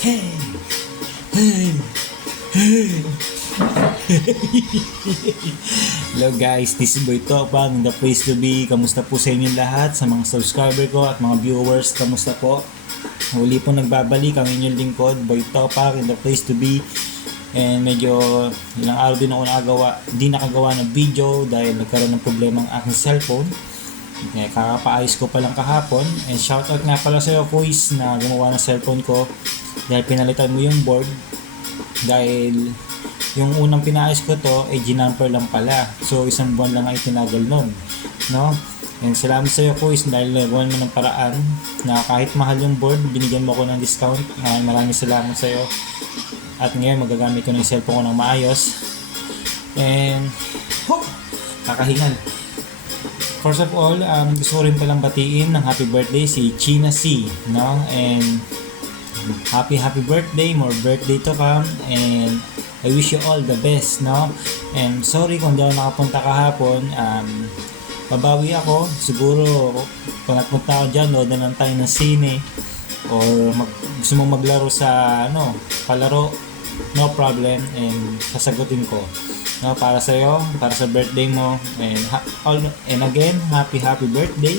Hey! Hey! Hey! Hello guys, this is Boy Tokbang, the place to be. Kamusta po sa inyong lahat, sa mga subscriber ko at mga viewers, kamusta po? Huli po nagbabalik ang inyong lingkod, Boy Tokbang, the place to be. And medyo ilang araw din ako hindi nakagawa ng video dahil nagkaroon ng problema ang aking cellphone. Kakapaayos ko pa lang kahapon. And shoutout nga pala sa iyo, Kuis, na gumawa ng cellphone ko dahil pinalitan mo yung board. Dahil yung unang pinaayos ko to ay ginamper lang pala, so isang buwan lang ay tinagal nun, no? And salamat sa iyo, Kuis, dahil nagawan mo ng paraan na kahit mahal yung board, binigyan mo ko ng discount. Maraming salamat sa iyo. At ngayon magagamit ko ng cellphone ko ng maayos. And kakahingal. First of all, gusto ko rin palang batiin ng happy birthday si China C, no? And happy birthday, more birthday to come, and I wish you all the best, no? And sorry kung di ako nakapunta kahapon. Babawi ako, siguro kung nagpunta ako dyan, load na lang tayo ng sine, or gusto mong maglaro sa palaro, no problem, and sasagutin ko, no, para sa iyo, para sa birthday mo. And again, happy birthday,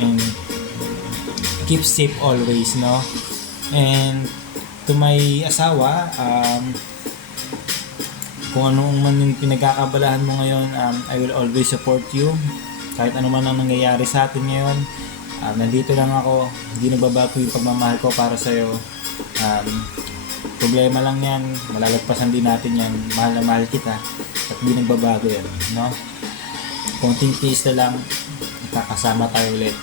and keep safe always, no? And to my asawa, kung ano man yung pinagkakabalahan mo ngayon, I will always support you kahit ano man ang nangyayari sa atin ngayon. Nandito lang ako, hindi nagbabago yung pagmamahal ko para sa iyo. Problema lang yan, malalagpasan din natin yan. Mahal na mahal kita at hindi nagbabago yan, no? Konting taste na lang, magkakasama tayo ulit.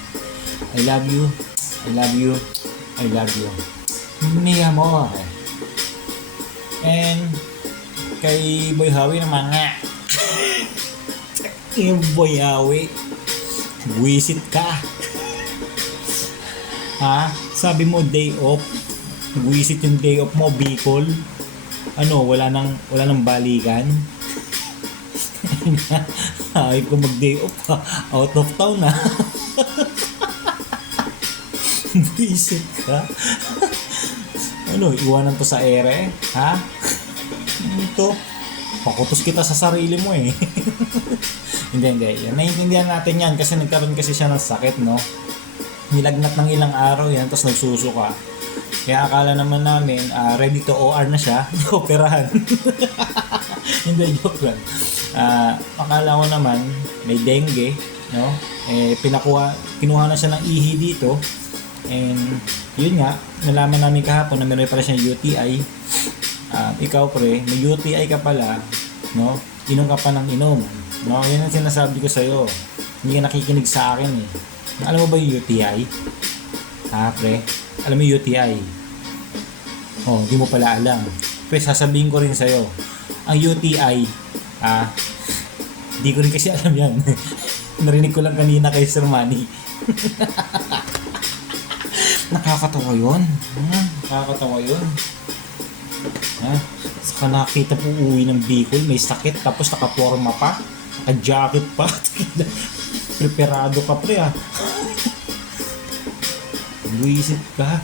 I love you, I love you, I love you. Mi amor. And kay Boy Hawi naman nga. Boy Hawi, wisit ka. Ha? Sabi mo day off. Wisit yung day off mo, Bicol. Wala nang balikan. Ay ko mag-day off ha. Out of town na. Wisit ka. Iwanan to sa ere? Ha? Ito, pakutos kita sa sarili mo eh. Hindi. Naiintindihan natin yan kasi nagkaroon kasi siya ng sakit, no? Nilagnat ng ilang araw yan, tapos nagsusuka. Kaya akala naman namin, ready to OR na siya, operahan. Hindi, joke lang. Akala ko naman, may dengue, no? Kinuha na siya ng ihi dito. And yun nga, nalaman namin kahapon na meron pala siyang UTI. Ikaw pre, may UTI ka pala, no? Inom ka pa ng inom, no? Yan ang sinasabi ko sa'yo. Hindi ka nakikinig sa akin eh. Alam mo ba yung UTI? Pre? Alam mo yung UTI? Hindi mo pala alam. Pre, sasabihin ko rin sa'yo. Ang UTI, di ko rin kasi alam yan. Narinig ko lang kanina kay Sir Manny. Nakakatawa yun. Nakakatawa yun. Saka nakakita po uwi ng Bicol, may sakit, tapos nakaporma pa, naka-jacket pa. Preparado ka pre Buisit ka.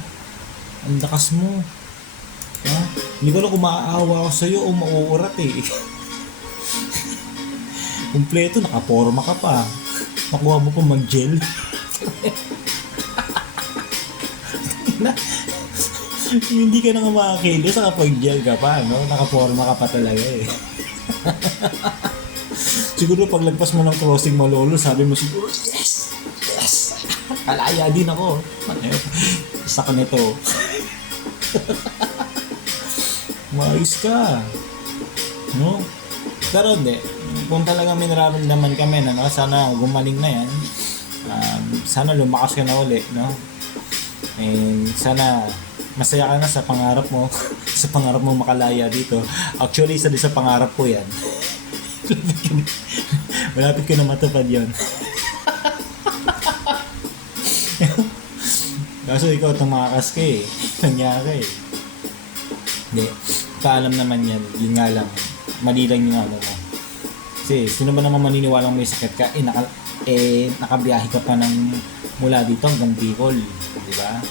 Ang lakas mo. Hindi ko lang kung maaawa ako sa'yo o mauurat eh. Kumpleto, nakaporma ka pa. Nakuha mo pa mag-gel. Hindi ka na nga makakilos kapag gel ka pa, no? Nakaporma ka pa talaga eh. Siguro pag lagpas mo ng crossing Malolo, sabi mo siguro, yes! Kalaya din ako. Isa ka nito. Maayos ka, no? Pero hindi, kung talagang may nararamdaman kami na sana gumaling na yan, sana lumakas ka na uli, no? And sana masaya ka na sa pangarap mo, sa pangarap mo makalaya dito. Actually, isa din sa pangarap ko yan. Malapit ko na matupad yun. Kaso ikaw tumakas ka eh. Nangyari eh. Hindi. Paalam naman yan. Yun nga lang. Mali lang yung ano mo. Kasi sino ba naman maniniwalang may sakit ka? Nakabiyahe ka pa ng mula dito hanggang Bicol. Diba?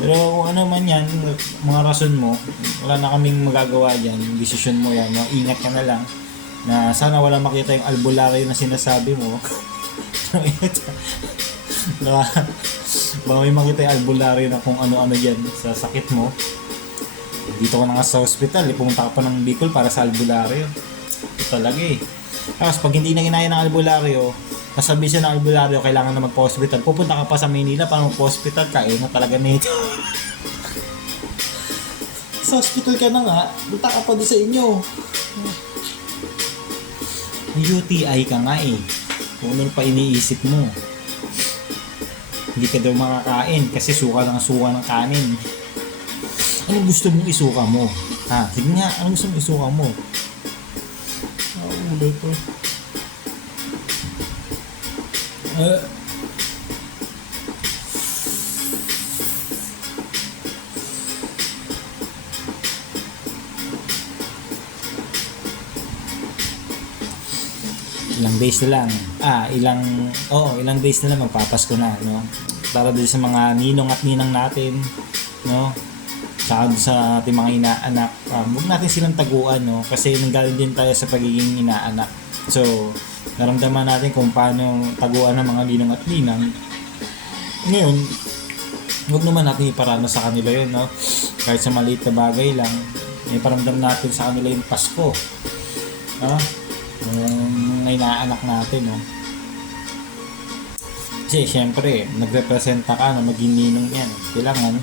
Pero kung ano man yan, mga rason mo, wala na kaming magagawa dyan. Yung desisyon mo yan. No? Ingat ka na lang. Na sana wala makita yung albularyo na sinasabi mo. Baka may makita yung albularyo na kung ano-ano dyan sa sakit mo. Dito ka na nga sa hospital, pumunta ka pa ng Bicol para sa albularyo. Ito talaga eh. Tapos pag hindi na ginaya ng albularyo, kasabi siya ng albularyo, kailangan na magpa-hospital. Pupunta ka pa sa Manila para magpa-hospital ka, na talaga nito. Sa hospital ka na nga, punta ka pa doon sa inyo. UTI ka nga eh. Kung ano pa iniisip mo. Hindi ka daw makakain kasi suka ng kanin. Anong gusto mong isuka mo? Ha? Sige nga, anong gusto mong isuka mo? Ulo to. Ilang days na lang. Ilang days na lang magpapasko na, no? Para din sa mga ninong at ninang natin, no? Saka sa ating mga inaanak, huwag natin silang taguan, no? Kasi nanggaling din tayo sa pagiging inaanak. So, naramdaman natin kung paano taguan ng mga ninong at ninang. Ngayon, huwag naman natin iparana sa kanila yun, no? Kahit sa maliit na bagay lang, iparamdam natin sa kanila yung Pasko. No? Yung inaanak natin, no? Kasi, syempre, nagrepresenta ka na maging ninong yan. Kailangan,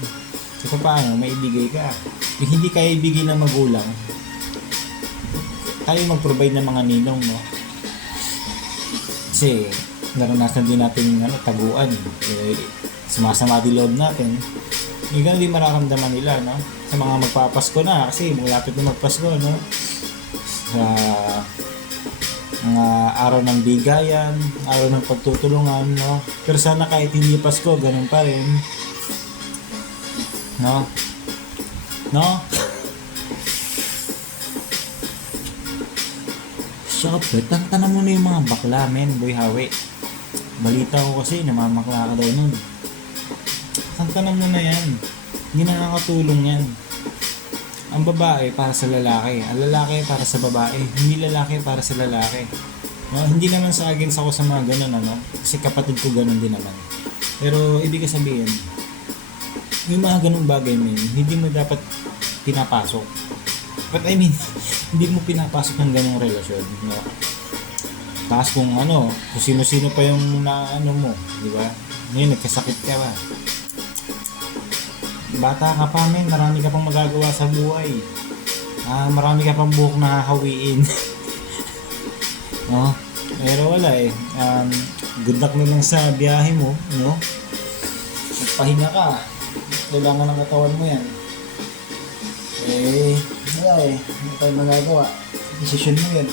so paano, maibigay ka. Yung hindi kaya ibigay ng magulang, tayo mag-provide ng mga ninong, no? Kasi, naranasan din natin taguan. Sumasama din loob natin. Yung gano'n din mararamdaman nila, no? Sa mga magpapasko na, kasi malapit na magpasko, no? Sa mga araw ng bigayan, araw ng pagtutulungan, no? Pero sana kahit hindi Pasko, ganun pa rin. No? No? Shopper, tantanan mo na yung mga bakla, men, boy hawi. Balita ko kasi, namamakla ka daw nun. Tantanan mo na yan. Hindi na nakakatulong yan. Ang babae para sa lalaki, ang lalaki para sa babae, hindi lalaki para sa lalaki. No? Hindi naman sa akin ako sa mga ganun, ano? Kasi kapatid ko ganun din naman. Pero ibig sabihin, yung mga ganung bagay, men, hindi mo dapat pinapasok. But I mean, hindi mo pinapasok ng ganung relasyon, no? Tapos kung sino-sino pa yung mo, di ba? Ngayon, nagkasakit ka ba? Bata ka pa, men, marami ka pang magagawa sa buhay. Marami ka pang buhok na hahawiin. No? Pero wala eh. Good luck na lang sa biyahe mo, no? Pahinga ka. Kailangan ng katawan mo yan. Wala eh. Hindi tayo magagawa. Decision mo yan.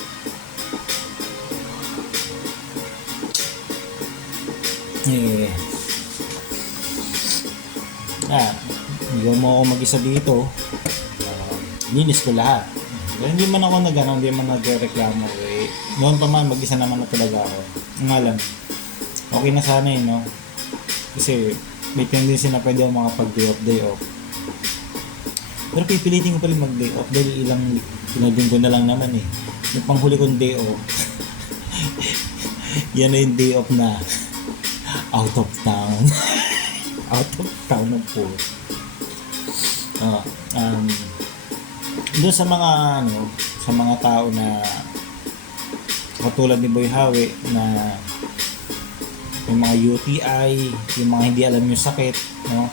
Hindi mo ako mag-isa dito. Linis ko lahat. Hindi man ako hindi man nagreklamo. Noon pa man, mag-isa naman na talaga ako. Nga lang, okay na sana no? Kasi may tendency na pwede ako makapag-day off. Pero pipilitin ko pa rin mag-day off dahil ilang pinagdinggo na lang naman eh. Yung panghuli kong day off, yan na yung day off na out of town. Out of town ng po. Doon sa mga tao na katulad ni Boy Hawi na yung mga UTI, yung mga hindi alam yung sakit, no?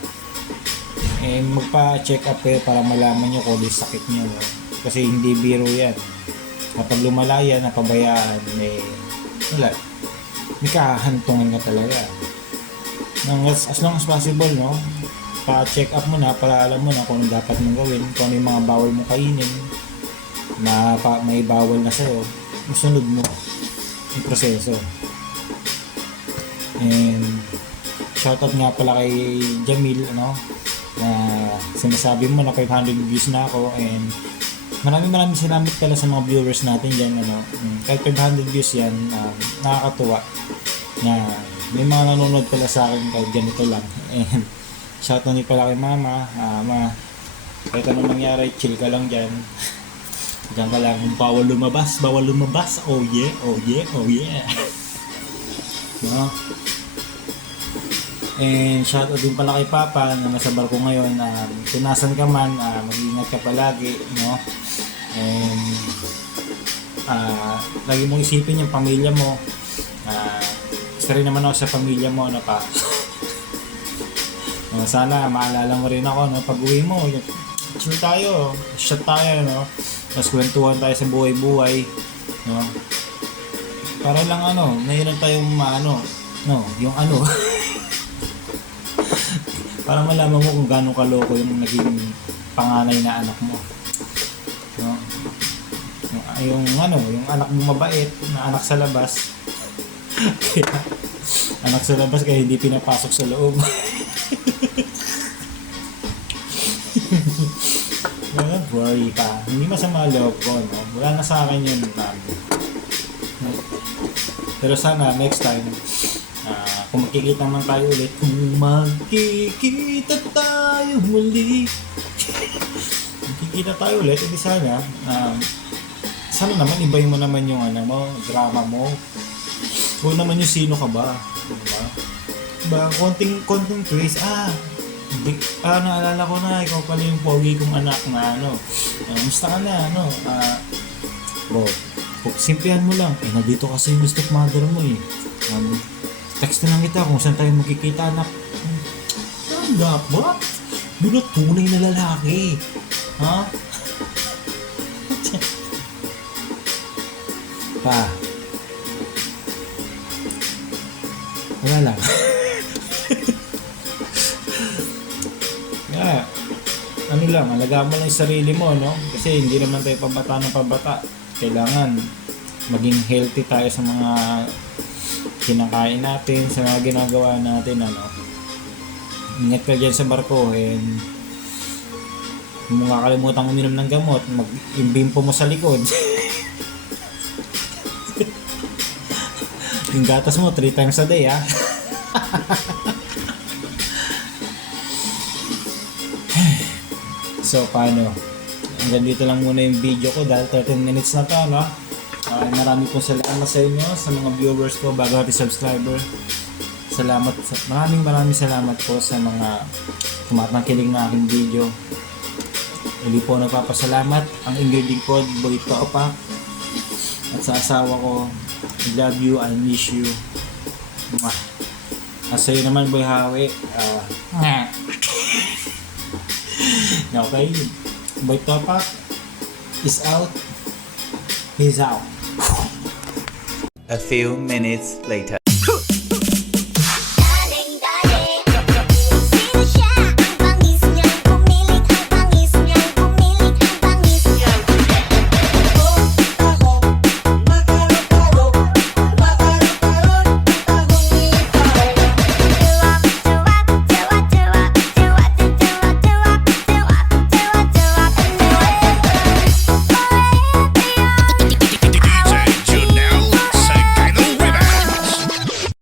Magpa-check up kayo para malaman nyo kung yung sakit nyo, no? Kasi hindi biro yan. Kapag lumala yan, napabayaan, wala, may kahantungan ka talaga. As long as possible, no? Pa-check up mo na, para alam mo na kung ano dapat mong gawin, kung ano yung mga bawal mo kainin, na may bawal na sa'yo, isunod mo yung proseso. And shoutout nga pala kay Jamil, na sinasabi mo na 500 views na ako, and maraming salamat pala sa mga viewers natin dyan, kahit 500 views yan, nakakatuwa na may mga nanonood pala sa akin kahit ganito lang. And shoutout ni pala kay mama, ma, kahit anong mangyari, chill ka lang dyan. Diyan ka lang, bawal lumabas, oh yeah, oh yeah, oh yeah. No? And shoutout din pala kay Papa na nasa barko ngayon, tunasan ka man, mag-iingat ka palagi, no? And lagi mong isipin yung pamilya mo. Isa rin naman ako sa pamilya mo, ano pa. Sana maalala mo rin ako, no? Pag uwi mo, chill tayo, shot tayo, no? Tapos kwentuhan tayo sa buhay-buhay, no? Para lang mayroon tayong yung para malaman mo kung gaano kaloko yung naging panganay na anak mo, no? Yung anak mo mabait na anak sa labas. Anak sa labas kaya hindi pinapasok sa loob. Don't worry pa, hindi masama loob ko, no? Wala na sa akin yun, pero sana next time, kung magkikita man tayo ulit, hindi sana, naman ibahin mo naman yung drama mo. Huwag naman yung sino ka ba, diba? Konting twist, naalala ko na, ikaw pala yung pogi kong anak na musta ka na, bro, simplihan mo lang, nandito kasi yung stepmother mo text na lang kita kung saan tayo magkikita, anak. Tanggap ba? Yun na tunay na lalaki. Ha? Pa. Wala lang. Alagaan mo lang yung sarili mo, no? Kasi hindi naman tayo pabata ng pabata. Kailangan maging healthy tayo sa mga kinakain natin, sa mga ginagawa natin, Ingat ka dyan sa barko, and kung makakalimutan uminom ng gamot, mag-imbimpo mo sa likod. Yung gatas mo 3 times a day, ha? So, paano? Hanggang dito lang muna yung video ko dahil 13 minutes na to, no? Marami pong salamat sa inyo, sa mga viewers ko, bago ating subscriber. Maraming salamat po sa mga tumatangkiling na aking video. Hindi po nagpapasalamat ang inyong lingkod, Boy Topak. At sa asawa ko, I love you, I miss you. At sa'yo naman, Boy Hawi. Okay, Boy Topak is out. Peace out. A few minutes later.